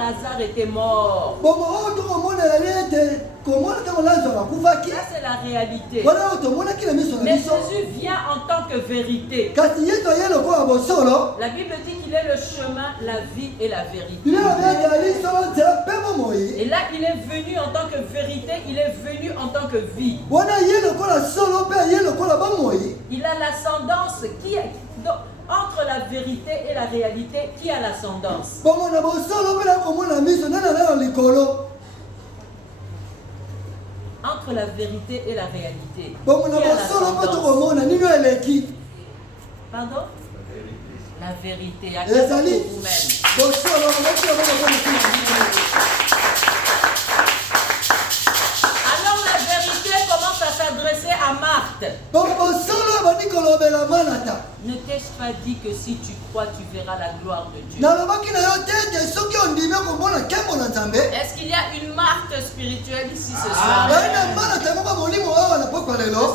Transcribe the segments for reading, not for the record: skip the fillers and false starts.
Lazare était mort. Ça c'est la réalité. Mais Jésus vient en tant que vérité. La Bible dit qu'il est le chemin, la vie et la vérité. Et là, il est venu en tant que vérité, il est venu en tant que vie. Il a l'ascendance qui est... Entre la vérité et la réalité, qui a l'ascendance? Entre la vérité et la réalité, qui a l'ascendance? Pardon? La vérité. À vous-même. Alors la vérité commence à s'adresser à Marthe. Ne t'ai-je pas dit que si tu crois, tu verras la gloire de Dieu? Est-ce qu'il y a une Marthe spirituelle ici ce soir? Le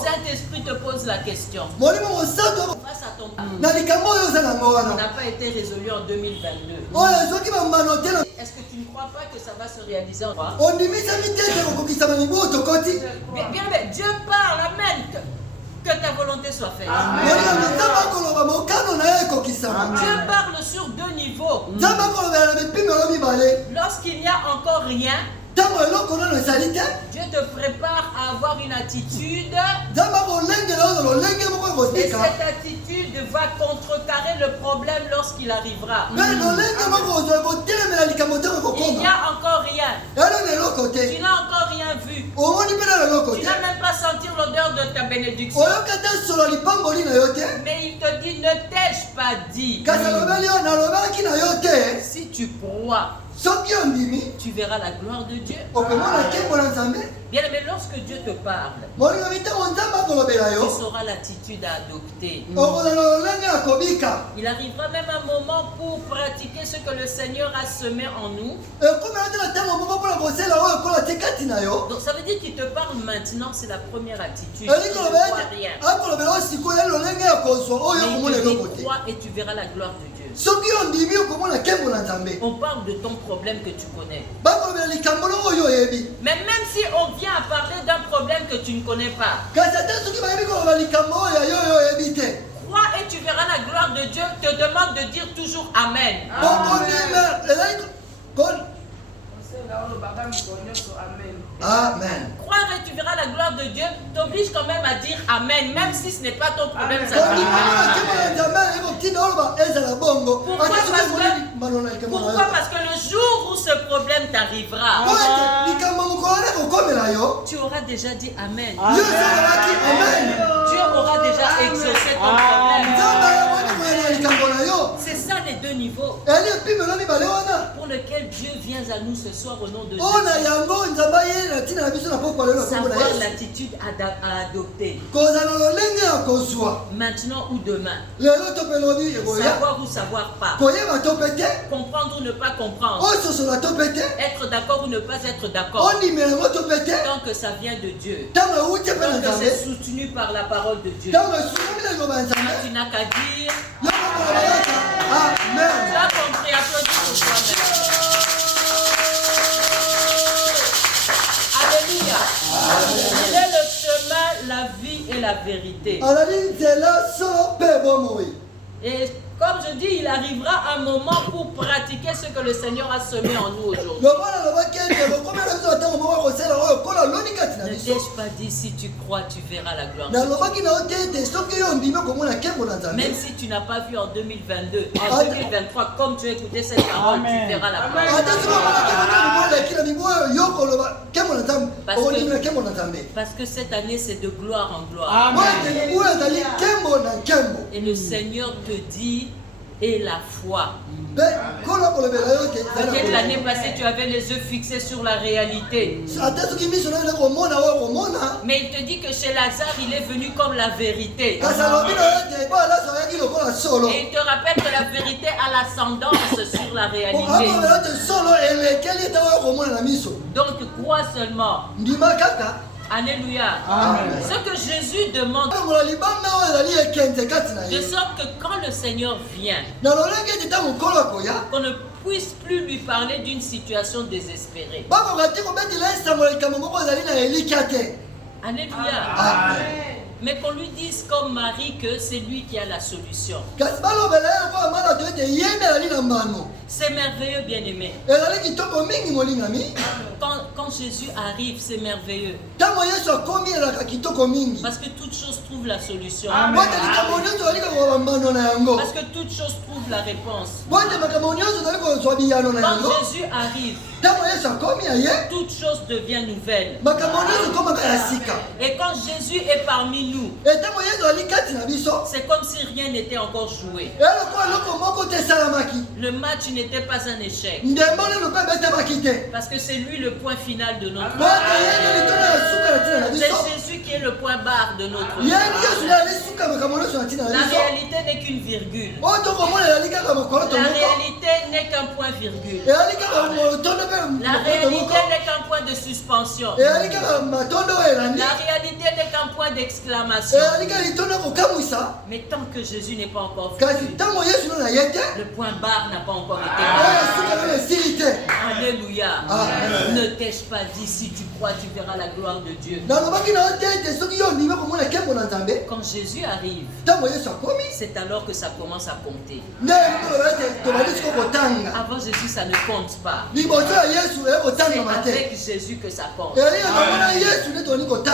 Saint-Esprit te pose la question. Face à ton n'a pas été résolu en 2022. Est-ce que tu ne crois pas que ça va se réaliser en toi? Bien, mais Dieu parle, amen. Que ta volonté soit faite. Dieu parle sur deux niveaux. Lorsqu'il n'y a encore rien, Dieu te prépare à avoir une attitude. Et cette attitude va contrecarrer le problème lorsqu'il arrivera. Il n'y a encore rien. Tu n'as encore rien vu. Tu n'as même pas senti l'odeur de ta bénédiction. Mais il te dit, ne t'ai-je pas dit? Si tu crois, tu verras la gloire de Dieu. Bien, mais lorsque Dieu te parle, tu sauras l'attitude à adopter. Il arrivera même un moment pour pratiquer ce que le Seigneur a semé en nous. Donc ça veut dire qu'il te parle maintenant, c'est la première attitude. Tu ne vois rien. Mais il te dit, crois et tu verras la gloire de Dieu. On parle de ton problème que tu connais. Mais même si on vient à parler d'un problème que tu ne connais pas, crois et tu verras la gloire de Dieu, te demande de dire toujours Amen. Amen. Croire et tu verras la gloire de Dieu t'oblige quand même à dire Amen, même si ce n'est pas ton problème. Pourquoi? Parce que le jour où ce problème t'arrivera, tu auras déjà dit Amen. Dieu aura déjà exaucé ton problème. C'est ça les deux niveaux pour lesquels Dieu vient à nous ce soir au nom de Jésus. Savoir l'attitude à adopter. Maintenant ou demain. Savoir ou savoir pas. Comprendre ou ne pas comprendre. Être d'accord ou ne pas être d'accord. Tant que ça vient de Dieu. Tant que c'est soutenu par la parole de Dieu. Tu n'as qu'à dire Amen. Tu as compris, applaudis pour toi-même. Alléluia. Il est le chemin, la vie et la vérité. Et comme je dis, il arrivera un moment pour pratiquer ce que le Seigneur a semé en nous aujourd'hui. Ne t'ai-je pas dit, si tu crois, tu verras la gloire de Dieu. Même si tu n'as pas vu en 2022, en 2023, comme tu as écouté cette parole, tu verras la gloire de Dieu. Parce que cette année, c'est de gloire en gloire. Et le Seigneur te dit, et la foi. Peut-être l'année passée, tu avais les yeux fixés sur la réalité. Mais il te dit que chez Lazare, il est venu comme la vérité. Et il te rappelle que la vérité a l'ascendance sur la réalité. Donc crois seulement. Alléluia. Amen. Ce que Jésus demande, de sorte que quand le Seigneur vient, qu'on ne puisse plus lui parler d'une situation désespérée. Alléluia. Amen. Mais qu'on lui dise comme Marie que c'est lui qui a la solution. C'est merveilleux, bien-aimé. Quand Jésus arrive, c'est merveilleux. Parce que toute chose trouve la solution. Amen. Parce que toute chose trouve la réponse. Quand Jésus arrive, toute chose devient nouvelle. Et quand Jésus est parmi nous, c'est comme si rien n'était encore joué. Le match n'était pas un échec. Parce que c'est lui le point final de notre vie. C'est Jésus qui est le point barre de notre vie. La réalité n'est qu'une virgule. La réalité n'est qu'un point virgule. La réalité n'est qu'un point de suspension. La réalité n'est qu'un point d'exclamation. Mais tant que Jésus n'est pas encore venu, le point barre n'a pas encore été. Alléluia. Ne t'ai-je pas dit, si tu crois, tu verras la gloire de Dieu. Quand Jésus arrive, c'est alors que ça commence à compter. Avant Jésus, ça ne compte pas. C'est avec Jésus que ça compte.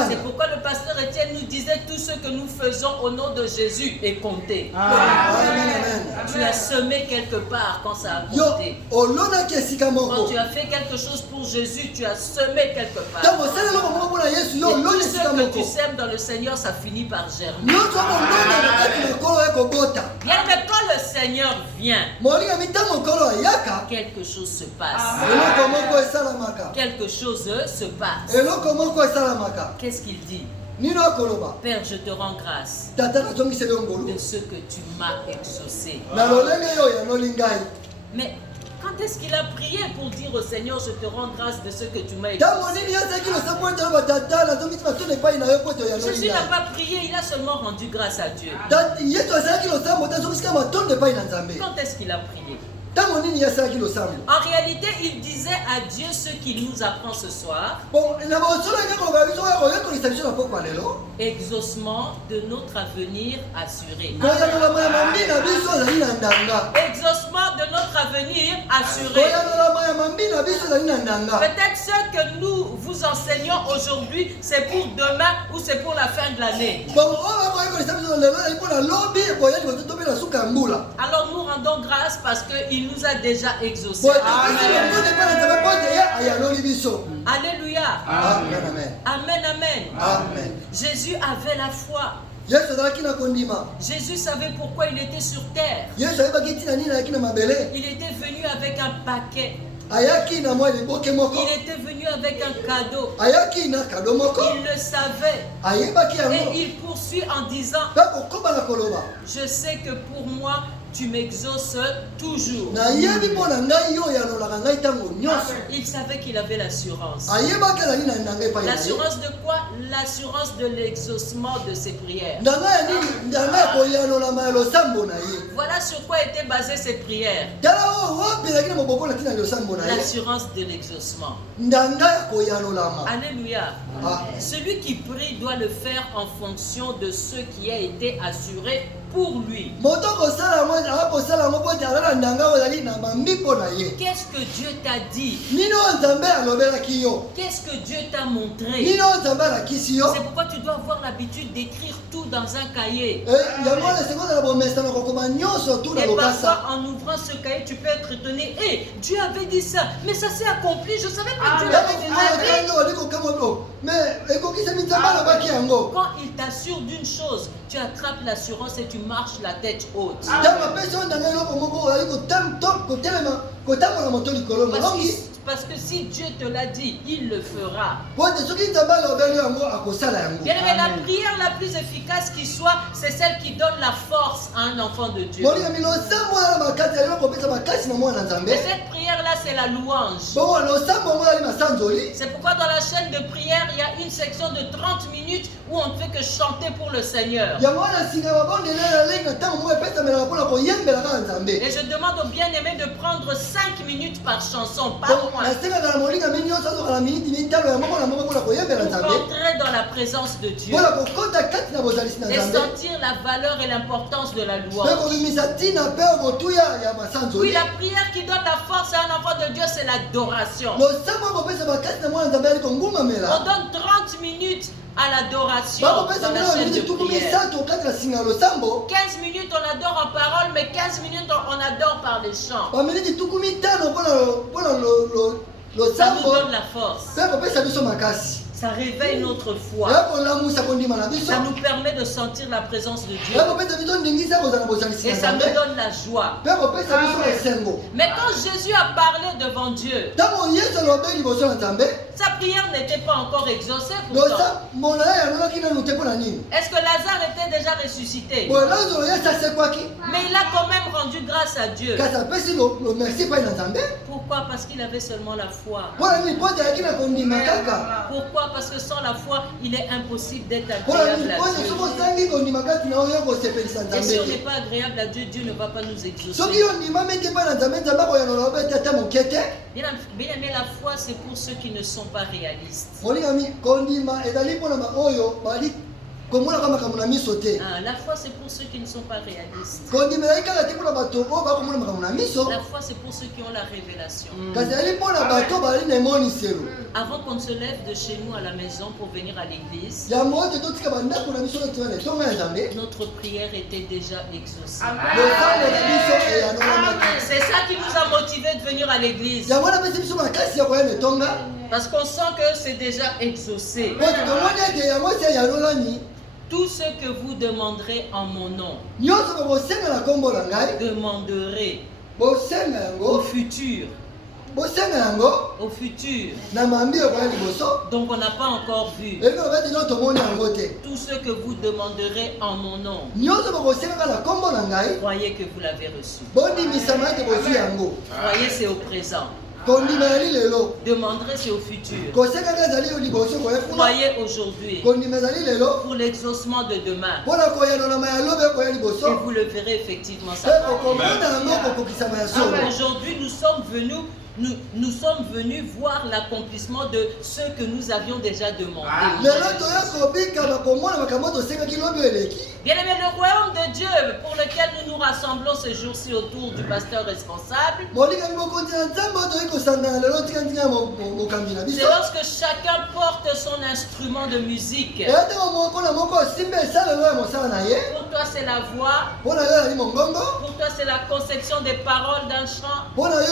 C'est pourquoi le pasteur Étienne nous disait tout ce que nous faisons au nom de Jésus est compté. Tu as semé quelque part quand ça a compté. Quand tu as fait quelque chose pour Jésus, tu as semé quelque part. Et tout ce que tu sèmes dans le Seigneur, ça finit par germer. Bien que quand le Seigneur vient, quelque chose se passe. Quelque chose se passe. Qu'est-ce qu'il dit? Père, je te rends grâce de ce que tu m'as exaucé. Mais quand est-ce qu'il a prié pour dire au Seigneur, je te rends grâce de ce que tu m'as exaucé? Jésus n'a pas prié, il a seulement rendu grâce à Dieu. Quand est-ce qu'il a prié? En réalité, il disait à Dieu ce qu'il nous apprend ce soir. Exaucement de notre avenir assuré. Exaucement de notre avenir assuré. Peut-être ce que nous vous enseignons aujourd'hui, c'est pour demain ou c'est pour la fin de l'année. Alors nous rendons grâce parce qu'il nous a déjà exaucés. Alléluia. Amen, amen. Jésus avait la foi. Jésus savait pourquoi il était sur terre. Il était venu avec un paquet. Il était venu avec un cadeau. Il le savait. Et il poursuit en disant, je sais que pour moi, tu m'exauces toujours. Il savait qu'il avait l'assurance. L'assurance de quoi? L'assurance de l'exaucement de ses prières. Voilà sur quoi étaient basées ses prières. L'assurance de l'exaucement. Alléluia. Celui qui prie doit le faire en fonction de ce qui a été assuré pour lui. Qu'est-ce que Dieu t'a dit? Qu'est-ce que Dieu t'a montré? C'est pourquoi tu dois avoir l'habitude d'écrire tout dans un cahier. Et parfois en ouvrant ce cahier, tu peux être étonné. Hey, Dieu avait dit ça, mais ça s'est accompli. Je savais que Dieu l'avait déjà dit. Quand il t'assure d'une chose, tu attrapes l'assurance et tu marches la tête haute. Parce que si Dieu te l'a dit, il le fera. Bien aimé, la prière la plus efficace qui soit, c'est celle qui donne la force à un enfant de Dieu. Et cette prière-là là, c'est la louange. C'est pourquoi dans la chaîne de prière, il y a une section de 30 minutes où on ne fait que chanter pour le Seigneur. Et je demande aux bien-aimés de prendre 5 minutes par chanson, pas moins. Pour entrer dans la présence de Dieu. Et sentir la valeur et l'importance de la louange. Oui, la prière qui donne la force à un enfant de Dieu, c'est l'adoration. On donne 30 minutes à l'adoration dans la chaîne de prière. 15 minutes on adore en parole, mais 15 minutes on adore par les chants. Ça nous donne la force. Ça réveille notre foi. Ça nous permet de sentir la présence de Dieu. Et ça nous donne la joie. Mais quand Jésus a parlé devant Dieu, sa prière n'était pas encore exaucée pourtant. Est-ce que Lazare était déjà ressuscité? Mais il a quand même rendu grâce à Dieu. Pourquoi? Parce qu'il avait seulement la foi. Pourquoi? Parce que sans la foi, il est impossible d'être agréable à Dieu. Et si on n'est pas agréable à Dieu, Dieu ne va pas nous exaucer. Bien aimé, la foi, c'est pour ceux qui ne sont pas réalistes. La foi, c'est pour ceux qui ne sont pas réalistes. La foi, c'est pour ceux qui ont la révélation. Avant qu'on se lève de chez nous à la maison pour venir à l'église, notre prière était déjà exaucée. C'est ça qui nous a motivés de venir à l'église. Parce qu'on sent que c'est déjà exaucé. Tout ce que vous demanderez en mon nom, demanderez au futur. Au futur. Donc on n'a pas encore vu. Tout ce que vous demanderez en mon nom, croyez que vous l'avez reçu. Croyez, c'est au présent. Demanderez, c'est au futur. Croyez aujourd'hui pour l'exaucement de demain. Et vous le verrez effectivement. Aujourd'hui, nous sommes venus voir l'accomplissement de ce que nous avions déjà demandé. Bien aimé, le royaume de Dieu pour lequel nous nous rassemblons ce jour-ci autour du pasteur responsable, c'est lorsque chacun porte son instrument de musique. Pour toi, c'est la voix. Pour toi, c'est la conception des paroles d'un chant. Pour toi,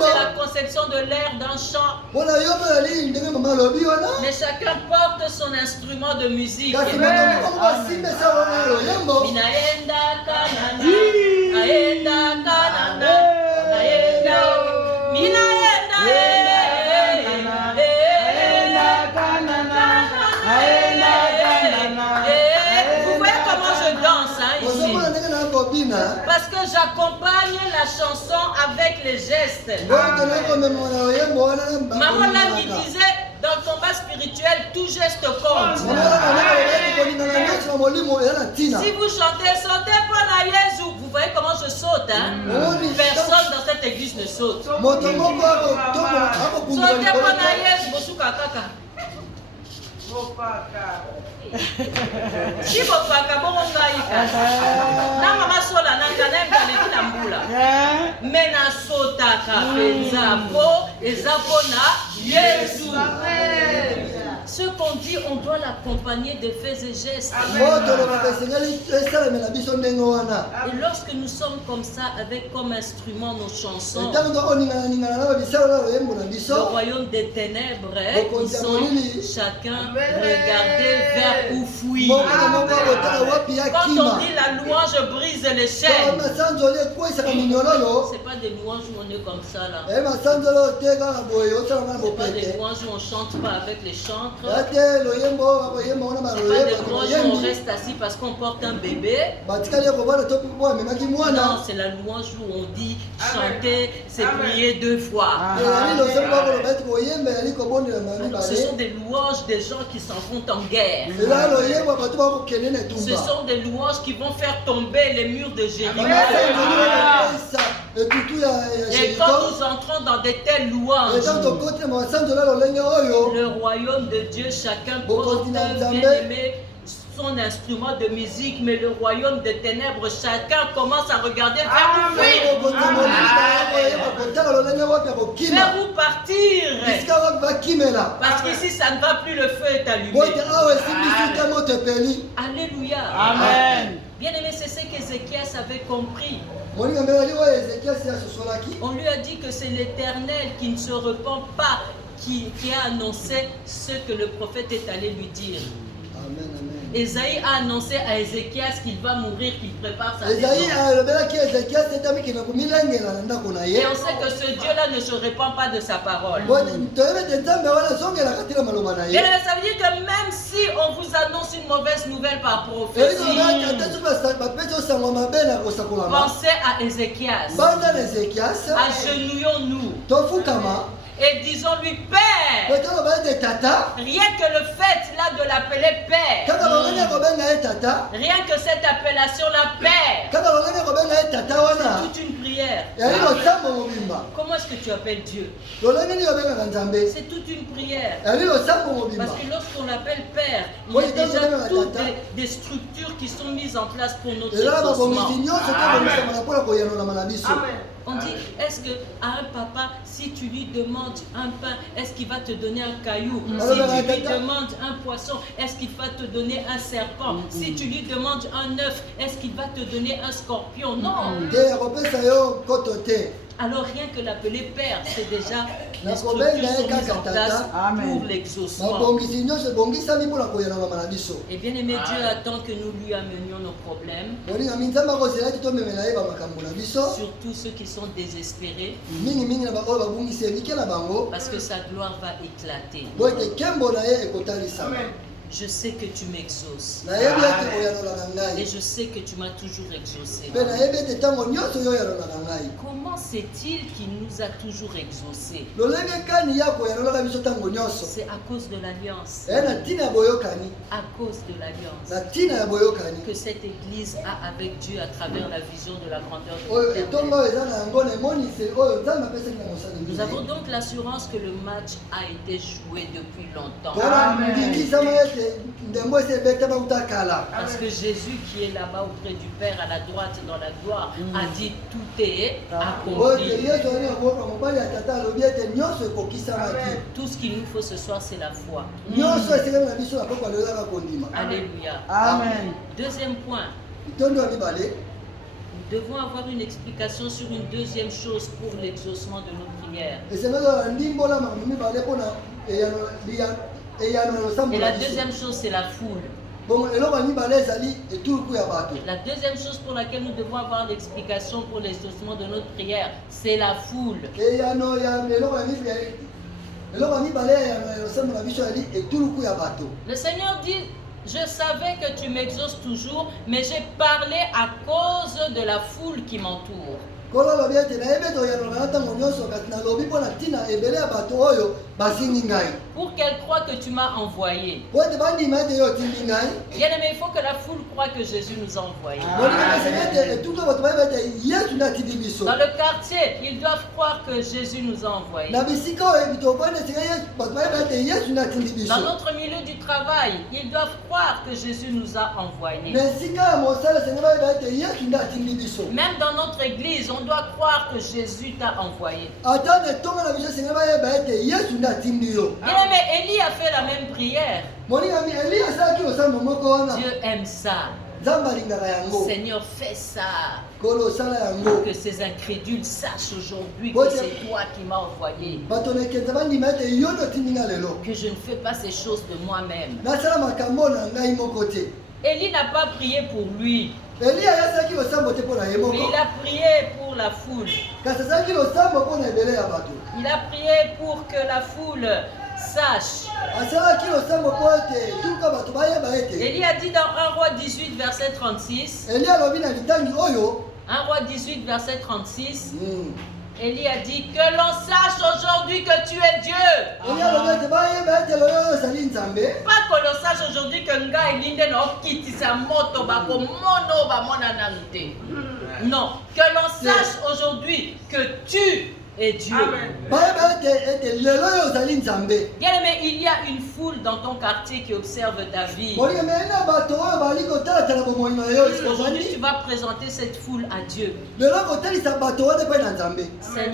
c'est la conception de l'air d'un chant. Mais chacun porte son instrument de musique. Minaenda kanana, aenda kanana, aenda, minaenda, aenda kanana, aenda kanana. Vous voyez comment je danse ici? Parce que j'accompagne la chanson avec les gestes. Maman là qui disait, dans le combat spirituel, tout geste compte. Si vous chantez, sautez pour la Jésus, vous voyez comment je saute, hein? Personne dans cette église ne saute. Sautez pour la Jésus, bosuka kaka. Si bopaka bongo ngai kasi na mama sola na ngana mbala na mbula me na sotaka penza po ezapo na Yesu. Ce qu'on dit, on doit l'accompagner de faits et gestes. Et lorsque nous sommes comme ça, avec comme instrument nos chansons, le royaume des ténèbres, ils sont chacun regardé vers où fuir. Quand on dit la louange brise les chaînes, c'est pas des louanges où on est comme ça là. C'est pas des louanges où on chante pas avec les chants. C'est pas des gros jours, on reste assis parce qu'on porte un bébé. Non, c'est la louange où on dit chanter, c'est prier 2 fois. Ce sont des louanges des gens qui s'en vont en guerre. Ce sont des louanges qui vont faire tomber les murs de Jéricho. Et quand nous entrons dans de telles louanges, le royaume de Dieu, chacun porte bien aimé son instrument de musique, mais le royaume des ténèbres, chacun commence à regarder vers où fuir. Vers où partir. Parce qu'ici, ça ne va plus, le feu est allumé. Alléluia. Amen. Bien aimé, c'est ce qu'Ézéchias avait compris. On lui a dit que c'est l'Éternel qui ne se repent pas, qui a annoncé ce que le prophète est allé lui dire. Amen, amen. Esaïe a annoncé à Ézéchias qu'il va mourir, qu'il prépare sa maison. Et on sait que ce Dieu-là ne se répand pas de sa parole. Ça veut dire que même si on vous annonce une mauvaise nouvelle par prophétie, pensez à Ézéchias. Agenouillons-nous. Et disons-lui Père. Rien que le fait là de l'appeler Père. Rien que cette appellation-là Père. C'est toute une prière. Comment est-ce que tu appelles Dieu? C'est toute une prière. Parce que lorsqu'on l'appelle Père, il y a déjà toutes des structures qui sont mises en place pour notre exaucement. Amen. On dit, est-ce que à un papa, si tu lui demandes un pain, est-ce qu'il va te donner un caillou? Si tu lui demandes un poisson, est-ce qu'il va te donner un serpent? Si tu lui demandes un œuf, est-ce qu'il va te donner un scorpion? Non. Alors rien que l'appeler Père, c'est déjà les structures sont mises en place pour l'exaucement. Et bien aimé, Dieu attend que nous lui amenions nos problèmes. Surtout ceux qui sont désespérés. Parce que sa gloire va éclater. Je sais que tu m'exauces. Et je sais que tu m'as toujours exaucé. Comment sait-il qu'il nous a toujours exaucés? C'est à cause de l'alliance. À cause de l'alliance que cette église a avec Dieu à travers la vision de la grandeur de l'Éternel. Nous avons donc l'assurance que le match a été joué depuis longtemps. Amen. Parce que Jésus qui est là-bas auprès du Père à la droite dans la gloire a dit tout est accompli. Tout ce qu'il nous faut ce soir c'est la foi. Alléluia. Amen. Deuxième point. Nous devons avoir une explication sur une deuxième chose pour l'exaucement de nos prières. Et la deuxième chose, c'est la foule. La deuxième chose pour laquelle nous devons avoir l'explication pour l'exaucement de notre prière, c'est la foule. Le Seigneur dit, je savais que tu m'exauces toujours, mais j'ai parlé à cause de la foule qui m'entoure. Pour qu'elle croie que tu m'as envoyé. Bien aimé, il faut que la foule croie que Jésus nous a envoyés. Dans le quartier, ils doivent croire que Jésus nous a envoyés. Dans notre milieu du travail, ils doivent croire que Jésus nous a envoyés. Même dans notre église, on doit croire que Jésus t'a envoyé. Bien aimé, Élie a fait la même prière. Dieu aime ça. Seigneur, fais ça. Pour que ces incrédules sachent aujourd'hui que c'est toi qui m'as envoyé. Que je ne fais pas ces choses de moi-même. Élie n'a pas prié pour lui. Mais il a prié pour la foule. Il a prié pour que la foule sache. Élie a dit dans 1 roi 18 verset 36. 1 roi 18 verset 36. Élie a dit que l'on sache aujourd'hui que tu es Dieu. Pas que l'on sache aujourd'hui que nga elinde no kitisa moto bako mono ba monanante. Non, que l'on sache aujourd'hui que tu es Dieu. Bien aimé, il y a une foule dans ton quartier qui observe ta vie. Aujourd'hui, tu vas présenter cette foule à Dieu. Seigneur,